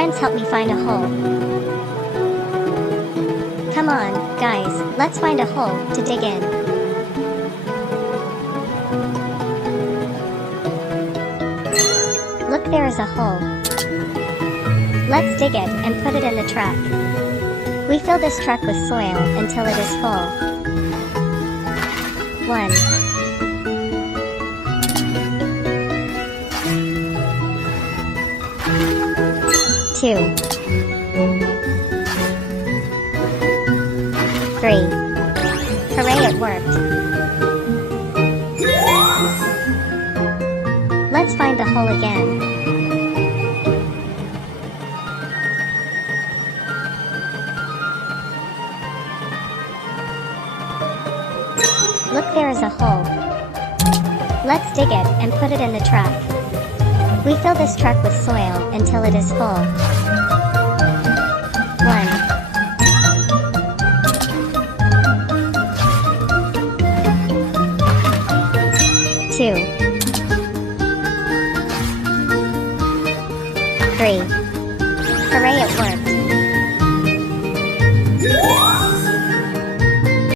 friends help me find a hole. Come on, guys, let's find a hole to dig in. Look, there is a hole. Let's dig it and put it in the truck. We fill this truck with soil until it is full. 1, 2, 3. Hooray, it worked. Let's find the hole again. Look, there is a hole. Let's dig it and put it in the truck. We fill this truck with soil until it is full. 1, 2, 3. Hooray, it worked.